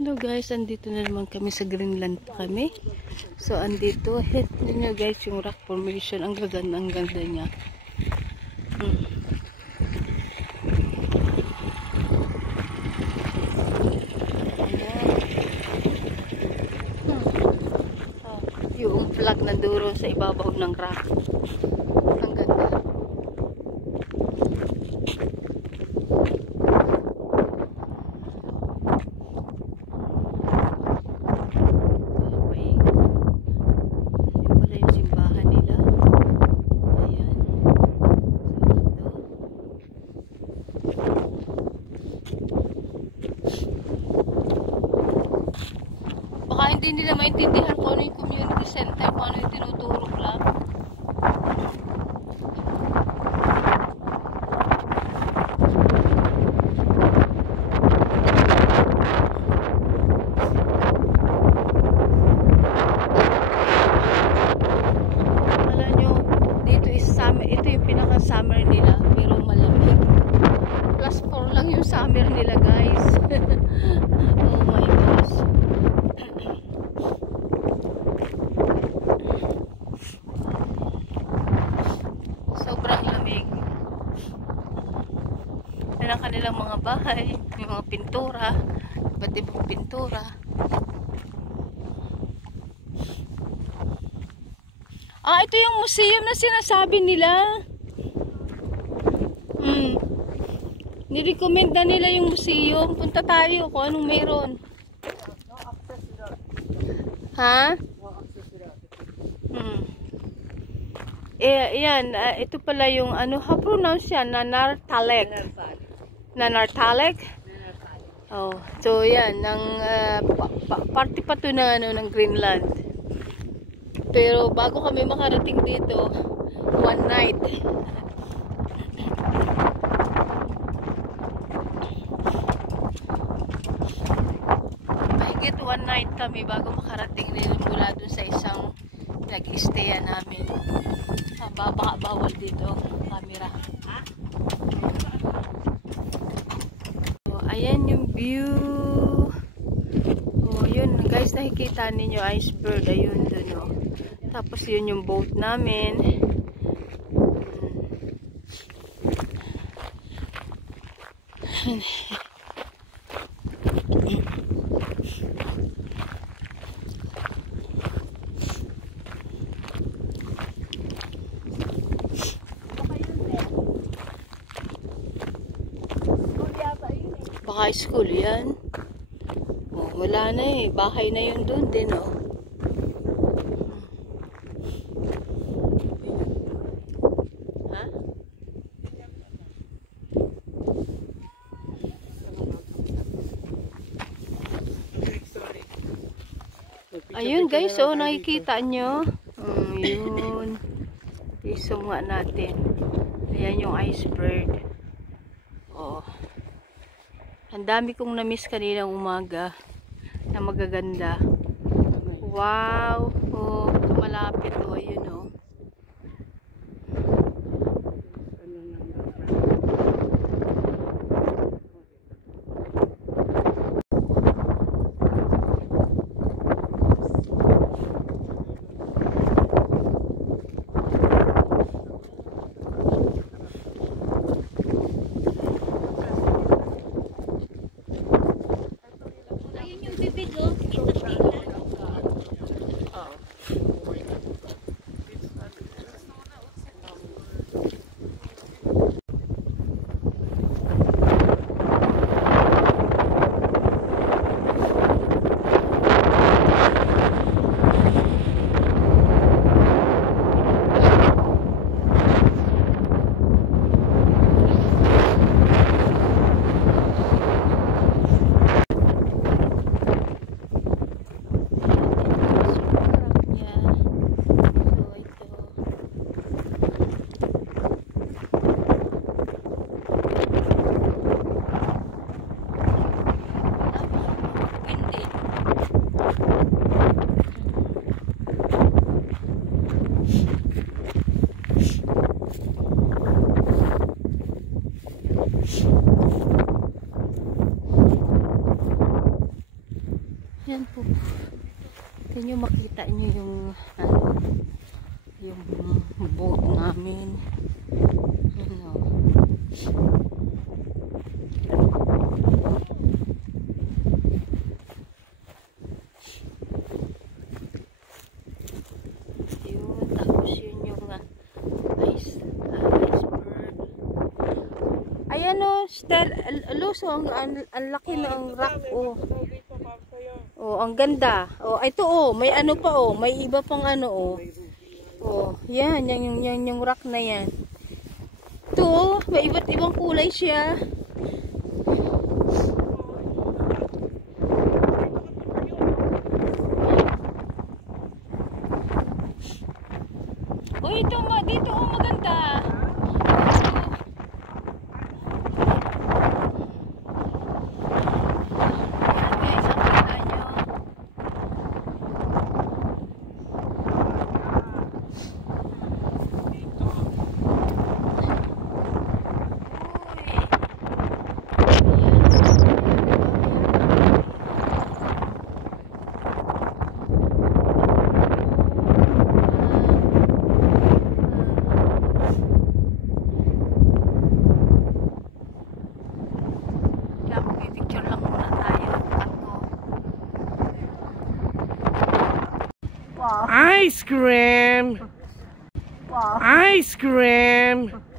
Hello guys, andito na naman kami sa Greenland pa kami. So andito, head niyo guys yung rock formation. Ang ganda niya. Yung flag na duro sa ibabaw ng rock. Ang ganda. Baka hindi nila maintindihan kung ano yung community center, kung ano yung tinuturok lang. Alam nyo, dito is summer. Ito yung pinaka-summer nila, pero malamig. +4 lang yung summer nila, guys. Oh my gosh. Sobrang lamig. Yan ang kanilang mga bahay, may mga pintura, iba't ibang pintura. Ito yung museum na sinasabi nila. Nirecommend na nila yung museum. Punta tayo kung anong meron. Ha? Yan, ito pala yung ano, how pronounce yan? Nanartalek. Nanartalek? Oh, so yan, ng party pa to na ano, ng Greenland. Pero bago kami makarating dito, one night. Mahigit one night kami bago makarating din mula dun sa isang nag-stayan namin. Baka bawal dito ang camera. So, ayan yung view. Oh, yun guys, nakikita ninyo iceberg. Ayun dun oh. Tapos yun yung boat namin. Baka school yan. Oh, wala na eh. Bahay na yun doon din oh. Ha? Ayun guys, oh, nakikita nyo. Yun. I-zoom nga natin. Ayan yung iceberg. Oh. Ang dami kong na-miss kaninang umaga na magaganda. Wow! Oh, malapit oh, ayun oh. Yan po. Ito nyo makita nyo yung ano, yung boat namin. Ano. Yun, tapos yun yung iceberg. Ayan o, Lusong, ang laki ng rock. Oh. Oh, ang ganda. Oh, ito oh, may ano pa oh, may iba pang ano oh. Oh, yan yung rock na yan. Ito oh, may iba't ibang kulay siya. Oh, ito dito oh, maganda. Ice cream! Wow. Ice cream!